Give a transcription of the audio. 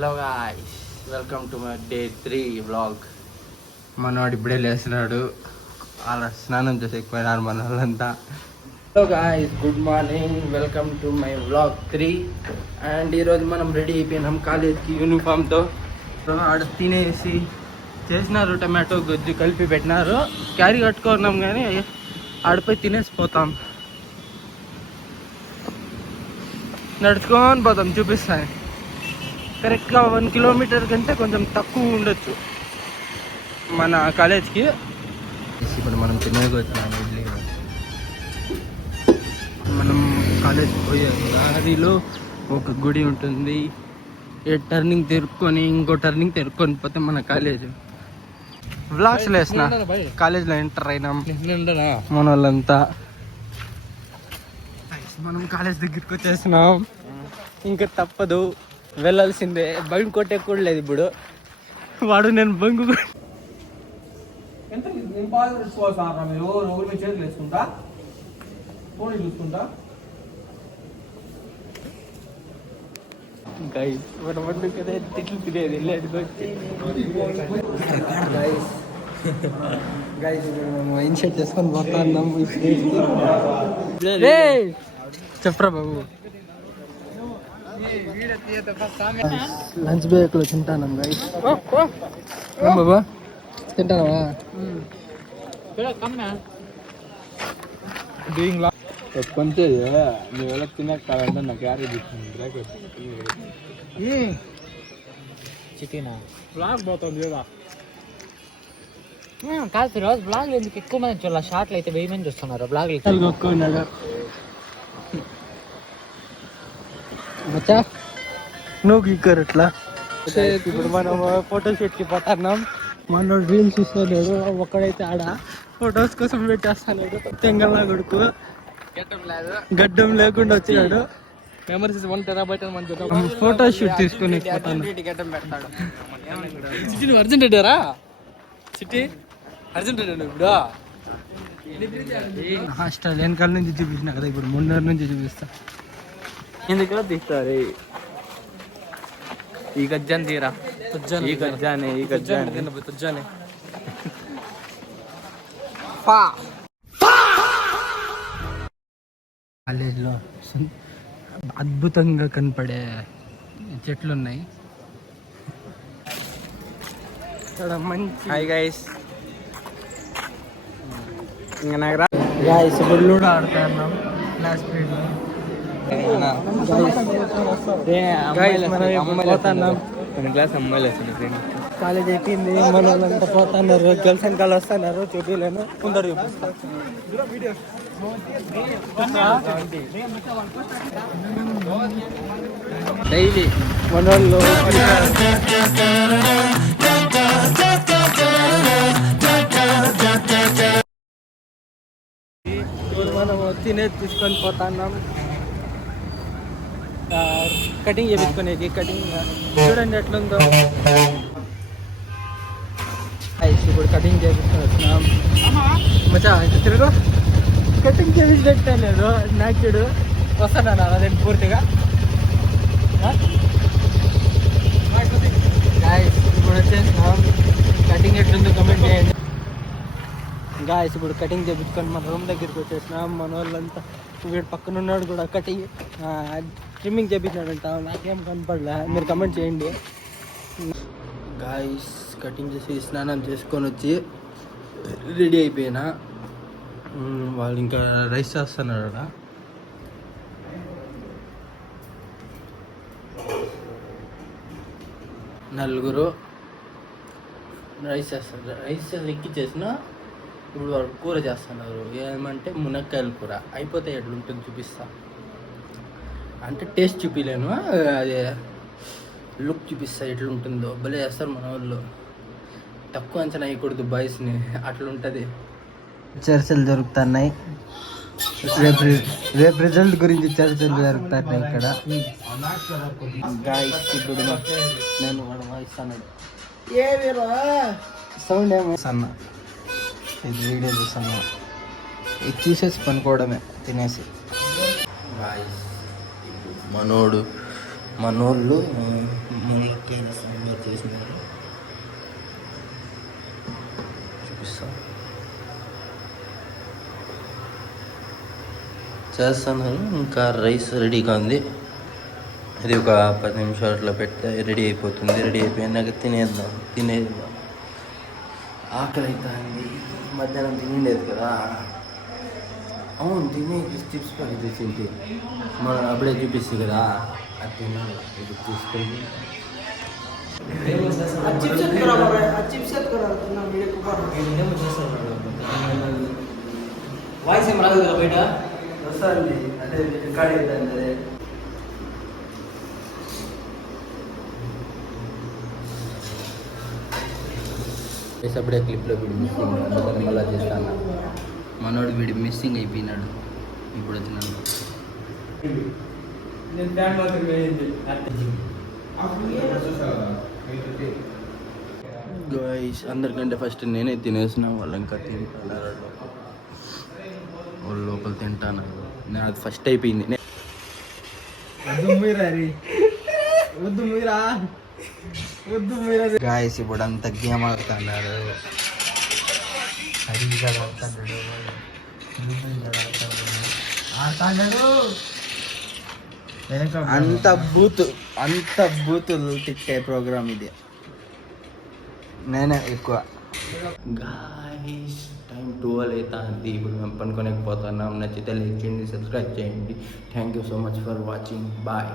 Hello guys, welcome to my day 3 vlog. మనవాడు ఇప్పుడే లేస్తున్నాడు. అలా స్నానం చేసి ఎక్కువైనారు మన వాళ్ళంతా. Hello guys, good morning, welcome to my vlog 3. And ఈరోజు మనం రెడీ అయిపోయినాం కాలేజ్కి యూనిఫామ్తో. ఆడ తినేసి చేసినారు, టమాటో గొజ్జు కలిపి పెట్టినారు. క్యారీ కట్టుకున్నాం కానీ ఆడిపోయి తినేసి పోతాం. నడుచుకొని పోతాం, చూపిస్తాను. కరెక్ట్గా 1 కిలోమీటర్ కంటే కొంచెం తక్కువ ఉండొచ్చు మన కాలేజ్కి. ఇప్పుడు మనం తినేకి వచ్చినాం ఇడ్లీ. మనం కాలేజ్కి పోయే దారిలో ఒక గుడి ఉంటుంది. టర్నింగ్ తిరుక్కొని ఇంకో టర్నింగ్ తిరుక్కొని పోతే మన కాలేజ్. వ్లాగ్స్ లేసిన కాలేజ్లో ఎంటర్ అయినాం మన వాళ్ళంతా. మనం కాలేజ్ దగ్గరికి వచ్చేసినాం, ఇంకా తప్పదు, వెళ్ళాల్సిందే. బంక్ కొట్టే కూడా లేదు ఇప్పుడు. వాడు నేను బంకు చేసుకుంటా గైస్, మన వండు కదా తిట్లు తినేది గైస్. మేము ఇన్షర్ట్ చేసుకొని పోతున్నాం. చెప్పరా బాబు. లంచ్ బ్రేక్ లో తింటాను గైస్. బాబా తింటావా? కొంచెం నువ్వు ఎలా తినకాలంటే నాకు క్యారీ చికెనా బ్లాగ్ పోతుంది కదా. కాదు ఫిరోజ్, బ్లాగ్ ఎందుకు ఎక్కువ మంది చూడాలి? షార్ట్లు అయితే 1000 మంది చూస్తున్నారు. బ్లాగ్ మచ్చా నువ్వు గీకర్ ఎట్లా? ఇప్పుడు మనం ఫోటో షూట్కి పోతున్నాం. మన రీల్స్ ఇస్తున్నాడు ఒక్కడైతే ఆడ ఫొటోస్ కోసం పెట్టేస్తాడు. తెంగల్లా కొడుకు గడ్డం లేకుండా వచ్చినాడు. మెమరీస్ 1 TB ఫోటో షూట్ తీసుకుని అర్జెంట్ అడ్డారా సిటీ అర్జెంట్ ఇప్పుడు హాస్టల్ వెనకాల నుంచి చూపించిన కదా, ఇప్పుడు ముందర నుంచి చూపిస్తా. ఎందుకు తీస్తారు? ఈ గజ్జాన్ని తీరా, ఈ గజ్జానే కాలేజ్లో అద్భుతంగా కనపడే చెట్లు ఉన్నాయి. ఇక్కడ మంచి హాయ్ గైస్. గాయస్ ఇప్పుడు లూడో ఆడుతున్నాం క్లాస్ పీరియడ్లో. క్లాస్ అమ్మాయిలు వస్తుంది. కాలేజ్ అయిపోయింది, మన వాళ్ళంతా పోతున్నారు. గర్ల్స్ అండ్ కాల్ వస్తున్నారు. చూపిలేను కొందరు చూపిస్తా. డైలీ మన వాళ్ళు మనం తినేది తీసుకొని పోతున్నాం. కటింగ్ చేయించుకునేది. కటింగ్ చూడండి ఎట్లుందో. ఇప్పుడు కటింగ్ చేయించుకొని వచ్చినాం. మచ్చా అయితే తిరుగు. కటింగ్ చేయించినట్టే లేదు నాకు. చూడు వస్తాను అదే పూర్తిగా. గాయస్ ఇప్పుడు వచ్చేసినాం. కటింగ్ ఎట్లుందో కమెంట్ చేయండి. గాయస్ ఇప్పుడు కటింగ్ చేయించుకొని మన రూమ్ దగ్గరికి వచ్చేసినాం. మన వాళ్ళంతా వీడు పక్కన ఉన్నాడు కూడా కటింగ్ ట్రిమ్మింగ్ చేయించినాడంట. నాకేం కనపడలే, మీరు కమెంట్ చేయండి. గాయస్ కటింగ్ చేసి స్నానం చేసుకొని వచ్చి రెడీ అయిపోయినా. వాళ్ళు ఇంకా రైస్ చేస్తున్నారు. నలుగురు రైస్ చేస్తారు. రైస్ ఎక్కిచ్చేసిన. ఇప్పుడు వాళ్ళు కూర చేస్తున్నారు. ఏమంటే మునక్కాయల కూర. అయిపోతే ఎట్లుంటుంది చూపిస్తా. అంటే టేస్ట్ చూపించలేను, అదే లుక్ చూపిస్తా ఎట్లుంటుందో. భలే చేస్తారు మన వాళ్ళు. తక్కువ అంచనా వేయకూడదు బాయ్స్ని, అట్లుంటుంది. చర్చలు జరుగుతున్నాయి. రేపు రిజల్ట్ గురించి చర్చలు జరుగుతున్నాయి ఇక్కడ. గాయస్ ఇప్పుడు నేను వాయిస్తాను. సౌండ్ ఏమో సన్న. ఇది వీడియో చూస్తున్నా. ఇది చూసేసి పనుకోవడమే తినేసి. గాయస్ మనోడు మనోళ్ళు ములక్కాయలు సాంబార్ చేసినారు. చూపిస్తా చేస్తున్నారు. ఇంకా రైస్ రెడీగా ఉంది. ఇది ఒక 10 నిమిషాలు పెడితే రెడీ అయిపోతుంది. రెడీ అయిపోయినాక తినేద్దాం. ఆకలి అవుతుంది. మధ్యాహ్నం తినలేదు కదా. అవును, తినే చిప్స్ ప్యాకెట్ తెచ్చింది. మనం అప్పుడే చూపిస్తుంది కదా, అది తినాలి. ఇది తీసుకెళ్ళి వాయిస్ ఏం రాదు కదా బయట. వస్తుంది అదే రికార్డ్ అవుతుంది. అదే అప్పుడే క్లిప్లో వీడు మిస్సింగ్, అందుకని మళ్ళీ చేస్తాను. మనోడు వీడు మిస్సింగ్ అయిపోయినాడు. ఇప్పుడు వచ్చినాడు. గైస్, అందరికంటే ఫస్ట్ నేనే తినేసిన. వాళ్ళు ఇంకా తింటున్నారు. వాళ్ళు లోపల తింటాను. నేను అది ఫస్ట్ అయిపోయింది. గాయస్ ఇప్పుడు అంత గేమ్ ఆడుతున్నారు. అంత బూతులు తిట్టే ప్రోగ్రామ్ ఇది. నేనే ఎక్కువ. గాయస్ టైం 12 అవుతుంది. ఇప్పుడు మేము పనుకోలేకపోతున్నాం. నచ్చితే లైక్ చేయండి, సబ్స్క్రైబ్ చేయండి. Thank you so much for watching. Bye.